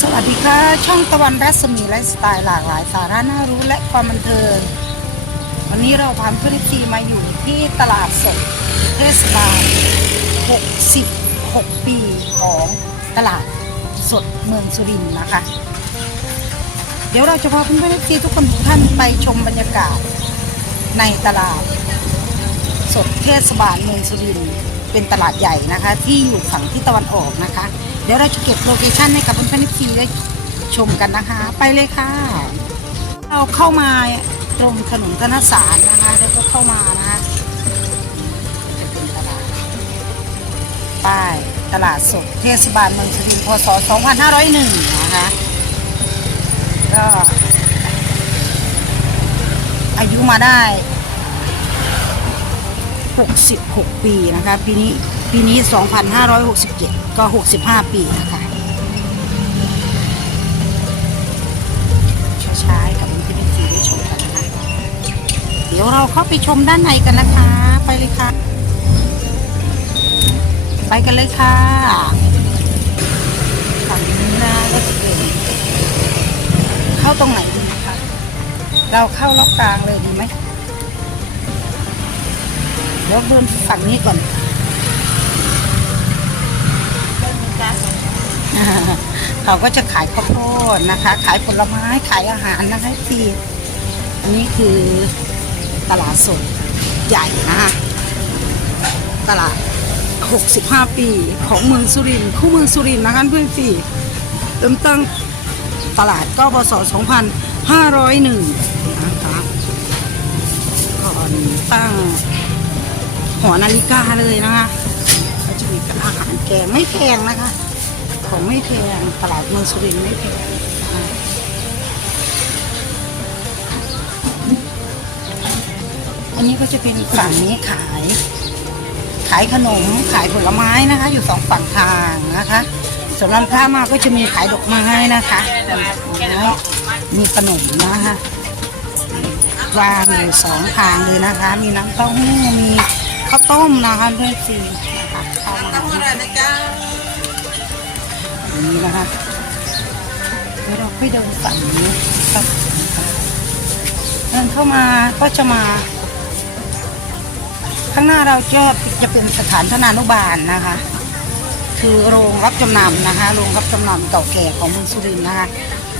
สวัสดีค่ะ ช่องตะวันรัศมีไลฟ์สไตล์หลากหลายสาระน่ารู้และความบันเทิง วันนี้เราพาเพื่อนทีมาอยู่ที่ตลาดสดเทศบาล 66 ปีของตลาดสดเมืองสุรินทร์นะคะ เดี๋ยวเราจะพาเพื่อนทีทุกคนทุกท่านไปชมบรรยากาศในตลาดสดเทศบาลเมืองสุรินทร์เป็นตลาดใหญ่นะคะ ที่อยู่ฝั่งที่ตะวันออกนะคะ เดี๋ยวเราจะเก็บโลเคชั่นให้กับเพื่อนๆทีได้ชมกันนะคะ ไปเลยค่ะ เราเข้ามาตรงถนนธนสารนะคะ แล้วก็เข้ามานะคะจะเป็นตลาดป้ายตลาดสดเทศบาลเมืองสุรินทร์พศ 2501 นะคะ ก็อายุมาได้ 66 ปีนะคะ ปีนี้ปีนี้ 2567 ก็ 65 ปีนะคะช้าๆกับมิตรวิธีได้ชมกันนะคะเดี๋ยวเราเข้าไปชมด้านในกันนะคะ ไปเลยค่ะ ไปกันเลยค่ะฝั่งนี้นะก็จะเป็นเข้าตรงไหนดีคะเราเข้าล็อกกลางเลยดีไหมเดี๋ยวเดินฝั่งนี้ก่อน เขาก็จะขายข้าวโพดนะคะ ขายผลไม้ขายอาหารนะคะที่อันนี้คือตลาดสดใหญ่นะคะตลาด 65 ปีของเมืองสุรินทร์คู่เมืองสุรินทร์นะคะเพื่อนสี่เริ่มตั้งตลาดก็พศ2501นะคะก่อนตั้งหอนาฬิกาเลยนะคะก็จะมีอาหารแกงไม่แพงนะคะ ของไม่แพงตลาดเมืองสุรินทร์ไม่แพงอันนี้ก็จะเป็นฝั่งนี้ขาย ขายขนมขายผลไม้นะคะ อยู่สองฝั่งทางนะคะส่วนร้านค้ามาก็จะมีขายดอกไม้นะคะมีขนมนะคะวางอยู่สองทางเลยนะคะ มีน้ำเต้าหู้มีข้าวต้มนะคะเพื่อนซีนะคะข้ามา อย่างนี้นะคะเดี๋ยวเราไปเดินฝั่งนี้ครับเดินเข้ามาก็จะมา ข้างหน้าเราจะจะเป็นสถานธนานุบาลนะคะ คือโรงรับจำนำนะคะโรงรับจำนำเก่าแก่ของเมืองสุรินทร์นะคะ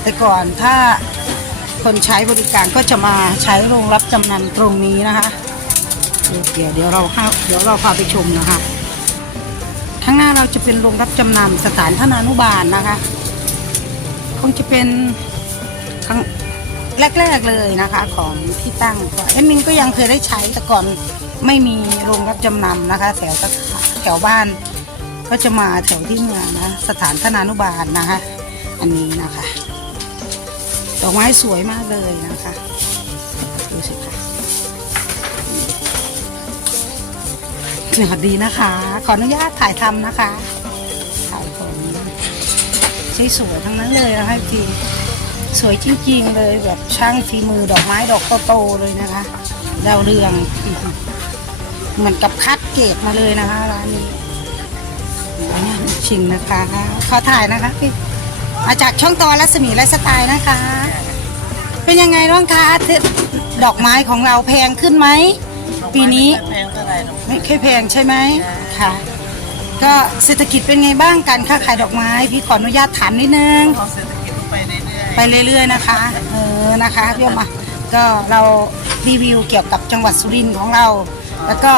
แต่ก่อนถ้าคนใช้บริการก็จะมาใช้โรงรับจำนำตรงนี้นะคะ เดี๋ยวเดี๋ยวเราข้าเดี๋ยวเราพาไปชมนะคะ ข้างหน้าเราจะเป็นโรงรับจำนำสถานธนานุบาลนะคะ คงจะเป็นครั้งแรกๆเลยนะคะ ของที่ตั้งก็เอ็มมินก็ยังเคยได้ใช้แต่ก่อนไม่มีโรงรับจำนำนะคะ แถวแถวบ้านก็จะมาแถวที่เมืองนะสถานธนานุบาลนะคะ อันนี้นะคะดอกไม้สวยมากเลยนะคะ สวัสดีนะคะ ขออนุญาตถ่ายทำนะคะถ่ายของสวยๆทั้งนั้นเลยนะคะจีสวยจริงๆเลยแบบช่างฝีมือดอกไม้ดอกโตๆเลยนะคะดาวเรืองเหมือนกับคัดเกรดมาเลยนะคะร้านนี้ชิงนะคะขอถ่ายนะคะพี่มาจากช่องตะวันรัศมีไลฟ์สไตล์นะคะ เป็นยังไงบ้างคะดอกไม้ของเราแพงขึ้นไหม ปีนี้แพงเท่าไหร่หรอกไม่เคยแพงใช่ไหมค่ะ ก็เศรษฐกิจเป็นไงบ้างการค้าขายดอกไม้ พี่ขออนุญาตถามนิดนึงพอเศรษฐกิจไปเรื่อยไปเรื่อยๆนะคะ เออนะคะพี่อมอะก็เรารีวิวเกี่ยวกับจังหวัดสุรินทร์ของเรา แล้วก็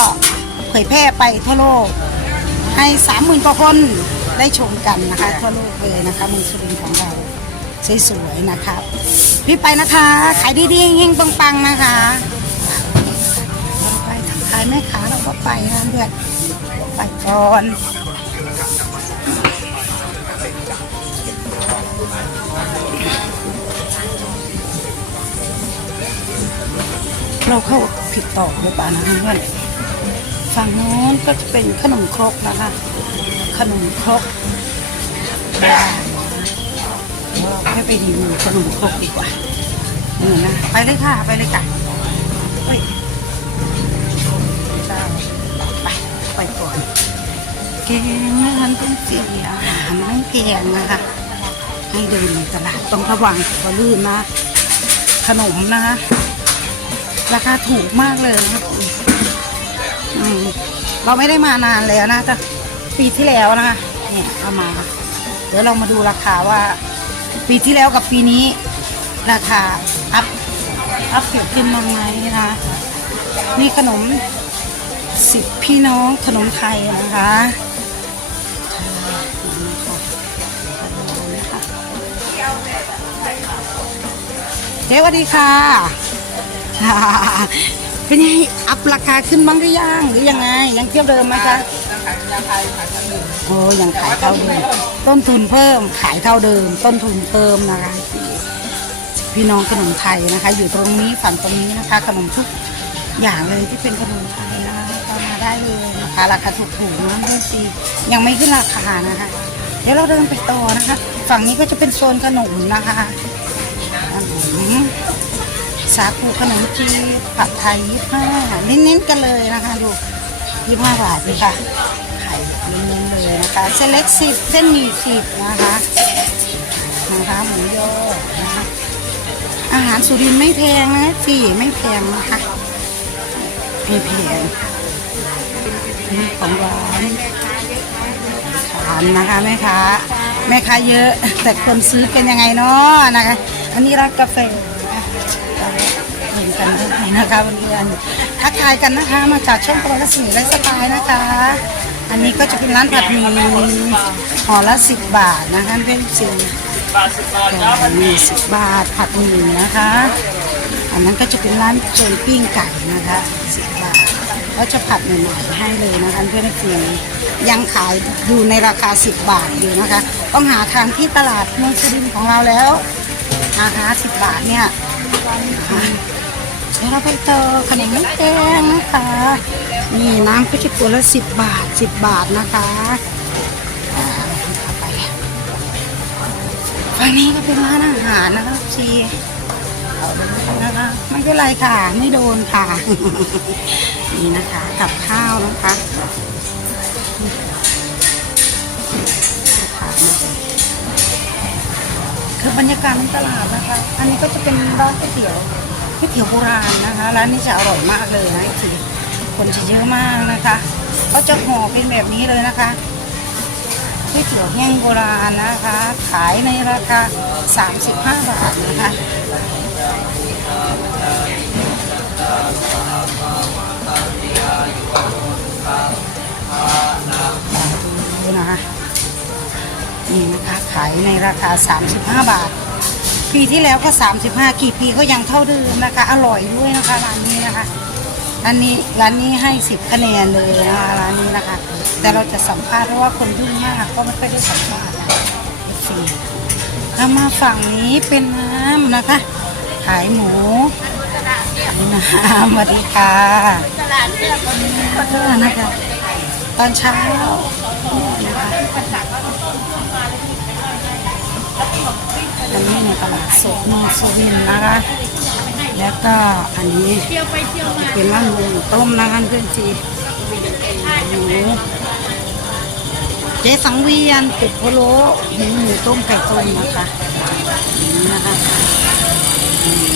เผยแพร่ไปทั่วโลก ให้สามหมื่นกว่าคนได้ชมกันนะคะทั่วโลกเลยนะคะเมืองสุรินทร์ของเราสวยๆนะครับ พี่ไปนะคะ ขายดีๆเฮงๆปังๆนะคะเราไปทาง ขายแม่ค้าเราก็ไปนะเพื่อนไปก่อนเราเข้าผิดต่อหรือเปล่านะเพื่อนฝั่งโน้นก็จะเป็นขนมครกนะคะ ขนมครกเดี๋ยวเราให้ไปรีวิวขนมครกดีกว่านี่นะ ไปเลยค่ะ ไปเลยค่ะ ไปก่อน แกงนะคะเป็นสีอาหารนั่งแกงนะคะ ให้เดินในตลาดต้องระวังตัวลื่นนะ ขนมนะคะ ราคาถูกมากเลยนะครับเราไม่ได้มานานแล้วนะแต่ปีที่แล้วนะคะเนี่ยเอามา เดี๋ยวเรามาดูราคาว่า ปีที่แล้วกับปีนี้ ราคาอัพอัพเปรียบขึ้นบ้างไหมนะคะนี่ขนม สิบพี่น้องขนมไทยนะคะเจ๊สวัสดีค่ะ เป็นยังไงอัพราคาขึ้นบ้างหรือยังหรือยังไง ยังเทียบเดิมไหมคะยาไทยขายขนมโอ้ยังขายเท่าเดิม ต้นทุนเพิ่มขายเท่าเดิม ต้นทุนเพิ่มนะคะ พี่น้องขนมไทยนะคะ อยู่ตรงนี้ฝั่งตรงนี้นะคะ ขนมทุกอย่างเลยที่เป็นขนมไทย คะราคาถูกๆนะไม่ซียังไม่ขึ้นราคานะคะ เดี๋ยวเราเดินไปต่อนะคะ ฝั่งนี้ก็จะเป็นโซนขนมนะคะขนมสาคูขนมจีนผัดไทยยี่ห้าเน้นๆกันเลยนะคะดูยี่ห้าบาทเลยค่ะไข่เน้นๆเลยนะคะเส้นเล็กสิบเส้นหมี่สิบนะคะนะคะหมูยอนะคะอาหารสุรินไม่แพงนะจีไม่แพงนะคะไม่แพง นี่ของร้านทานนะคะแม่ค้าแม่ค้าเยอะ แต่คนซื้อเป็นยังไงเนาะนะคะ อันนี้ร้านกาแฟเห็นกันได้นะคะเพื่อนๆทักทายกันนะคะ มาจากช่องกระสีและสไตล์นะคะ อันนี้ก็จะเป็นร้านผัดหมี่ห่อละสิบบาทนะคะเพื่อนสิบาทสิบบาทจ้าพันมีสิบบาทผัดหมี่นะคะ อันนั้นก็จะเป็นร้านโจนปิ้งไก่นะคะสิบบาท ก็จะผัดใหม่ๆให้เลยนะคะเพื่อนฟิยังขายอยู่ในราคา 10 บาทอยู่นะคะ ต้องหาทางที่ตลาดเมืองสุรินทร์ของเราแล้วนะคะ10 บาทเนี่ยเดี๋ยวเราไปเจอขนมแพงนะคะนี่น้ำก็จะขวดละ10บบาท10บบาทนะคะไปแล้วฝั่งนี้ก็เป็นร้านอาหารนะคะชีเอาเลยนะคะไม่เป็นไรค่ะ ไม่โดนค่ะ นี่นะคะ กับข้าวนะคะคือบรรยากาศในตลาดนะคะ อันนี้ก็จะเป็นร้านก๋วยเตี๋ยวก๋วยเตี๋ยวโบราณนะคะ ร้านนี้จะอร่อยมากเลยนะทีคนจะเยอะมากนะคะเขาจะห่อเป็นแบบนี้เลยนะคะก๋วยเตี๋ยวแห้งโบราณนะคะ ขายในราคา 35 บาทนะคะ ดูนะคะนี่นะคะขายในราคา 35 บาท ปีที่แล้วก็ 35 กี่ปีก็ยังเท่าเดิมนะคะ อร่อยด้วยนะคะร้านนี้นะคะร้านนี้ร้านนี้ให้ 10 คะแนนเลยนะคะร้านนี้นะคะ แต่เราจะสัมภาษณ์เพราะว่าคนยุ่งมากก็ไม่ค่อยได้สัมภาษณ์นะฟรีถ้ามาฝั่งนี้เป็นน้ำนะคะ ขายหมู ขายน้ำสวัสดีค่ะนะคะตอนเช้านะคะอันนี้ในตลาดสดมอสวินนะคะ แล้วก็อันนี้เป็นร้านหมูต้มนะคะเพื่อนจีหมูเจ๊สังเวียนเป็ดพะโลหมูหมูต้มไก่ต้มนะคะนี้นะคะอืม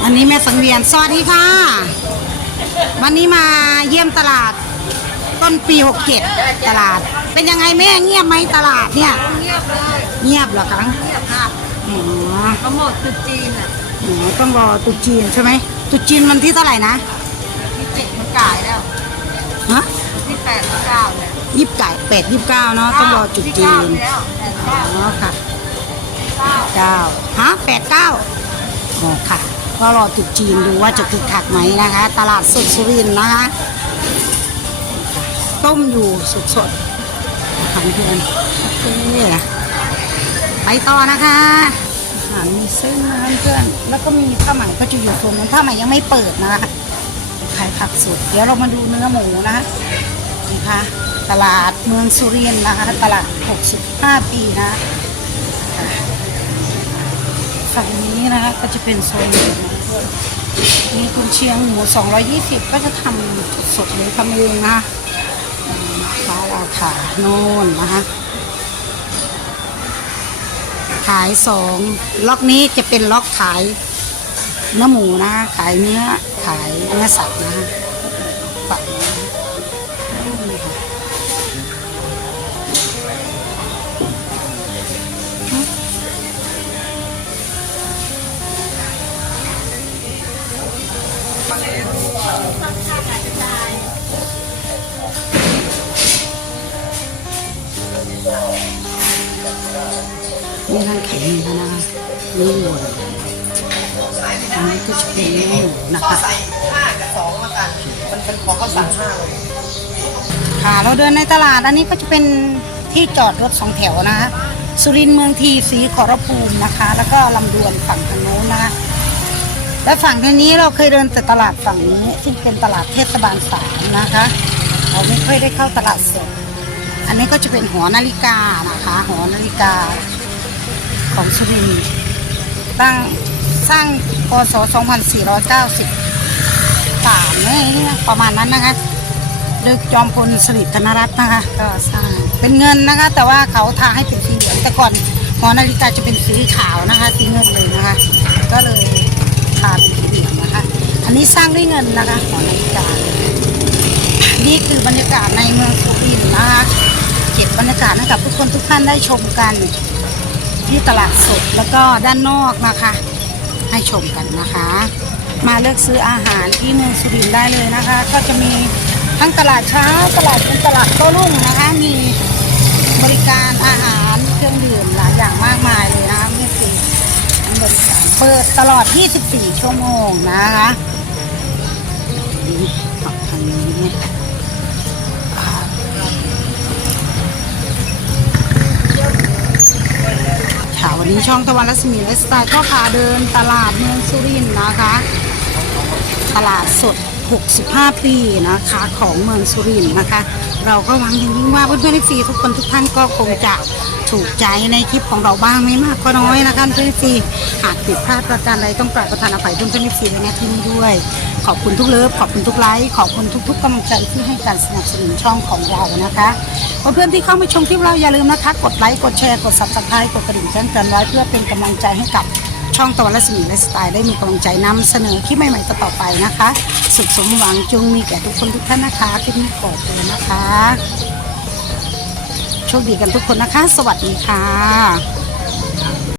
อั นนี้แม่สังเวียน สวัสดีค่ะ วันนี้มาเยี่ยมตลาดต้นปี 67 ตลาด เป็นยังไงแม่เงียบไหมตลาดเนี่ย เงียบเลยเงียบเหรอคะเงียบค่ะอ๋อเขาหมดจุดจีนอะอ๋อต้องรอตรุษจีนใช่ไหมตรุษจีนวันที่เท่าไหร่นะที่เจ็ดมันกายแล้วฮะที่แปดที่เก้าเนี่ยยี่สิบไก่เป็ดยี่สิบเก้าเนาะต้องรอจุดที่จีเก้านแล้วแปดอ๋เก้าอค่ะเก้าเก้าฮะแปดเก้าอ๋อค่ะ ก็รอจุดจีนดูว่าจะคึกคักไหมนะคะ ตลาดสดสุรินนะคะ ต้มอยู่สดๆอาหารเพื่อนโอเคไปต่อนะคะอาหารมีเส้นนะเพื่อนแล้วก็มีผ้าไหมก็จะอยู่ตรงนั้นผ้าไหมยังไม่เปิดนะคะขายผักสดเดี๋ยวเรามาดูเนื้อหมูนะคะนะคะตลาดเมืองสุรินทร์นะคะ ตลาด 65 ปีนะฝั่งนี้นะคะก็จะเป็นโซน มีกุนเชียงหมู 220 ก็จะทำสดๆเลยทำเองนะคะฟ้าเราคาโน่นนะคะขายสองล็อกนี้จะเป็นล็อกขายเนื้อหมูนะขายเนื้อขายเนื้อสัตว์นะคะฝั่ นี่ร้านขายเนื้อนะคะเนื้อวัวอันนี้ก็จะเป็นเนื้อหมูนะคะห้ากับสองแล้วกัน มันเป็นของเขาสั่งห้าเลยค่ะเราเดินในตลาดอันนี้ก็จะเป็นที่จอดรถสองแถวนะคะสุรินทร์เมืองทีสีขอรภูมินะคะ แล้วก็ลำดวนฝั่งทางโน้นนะคะ และฝั่งทางนี้เราเคยเดินแต่ตลาดฝั่งนี้ ซึ่งเป็นตลาดเทศบาลสามนะคะ เราไม่ค่อยได้เข้าตลาดสดอันนี้ก็จะเป็นหอนาฬิกานะคะหอนาฬิกาของสุรินตั้งสร้างพศ 2490สามเนี่ยประมาณนั้นนะคะโดยจอมพลสฤษดิ์ธนรัตน์นะคะก็สร้างเป็นเงินนะคะ แต่ว่าเขาทาให้เป็นสีเหลืองแต่ก่อนหอนาฬิกาจะเป็นสีขาวนะคะสีเงินเลยนะคะ ก็เลย ทาเป็นสีเหลืองนะคะ อันนี้สร้างด้วยเงินนะคะหอนาฬิกานี่คือบรรยากาศในเมืองสุรินทร์นะคะเก็บบรรยากาศให้กับทุกคนทุกท่านได้ชมกัน ที่ตลาดสดแล้วก็ด้านนอกนะคะ ให้ชมกันนะคะ มาเลือกซื้ออาหารที่เมืองสุรินทร์ได้เลยนะคะ ก็จะมีทั้งตลาดเช้าตลาดเป็นตลาดโต้รุ่งนะคะ มีบริการอาหารเครื่องดื่มหลายอย่างมากมายเลยนะคะนี่คือทั้งบริการ เปิดตลอด 24 ชั่วโมงนะคะนี่ฝั่งทางนี้ค่ะค่ะวันนี้ช่องตะวันรัศมีไลฟ์สไตล์ก็พาเดินตลาดเมืองสุรินทร์นะคะ ตลาดสด 65 ปีนะคะของเมืองสุรินทร์นะคะ เราก็หวังอย่างยิ่งว่าเพื่อนๆทีทุกคนทุกท่านก็คงจะถูกใจในคลิปของเราบ้างไม่มากก็น้อยนะคะเพื่อนๆทีหากผิดพลาดประการใดต้องกราบประทานอภัยเพื่อนๆทีในหน้าที่นี้ด้วย ขอบคุณทุกเลิฟขอบคุณทุกไลค์ขอบคุณทุกๆกำลังใจที่ให้การสนับสนุนช่องของเรานะคะเพื่อนๆที่เข้ามาชมคลิปเราอย่าลืมนะคะกดไลค์กดแชร์กด subscribe กดกระดิ่งแจ้งเตือนไว้เพื่อเป็นกำลังใจให้กับ ช่องตะวันรัศมีไลฟ์สไตล์ได้มีกำลังใจนำเสนอคลิปใหม่ๆต่อไปนะคะ สุขสมหวังจงมีแก่ทุกคนทุกท่านนะคะคลิปนี้ขอบคุณนะคะโชคดีกันทุกคนนะคะ สวัสดีค่ะ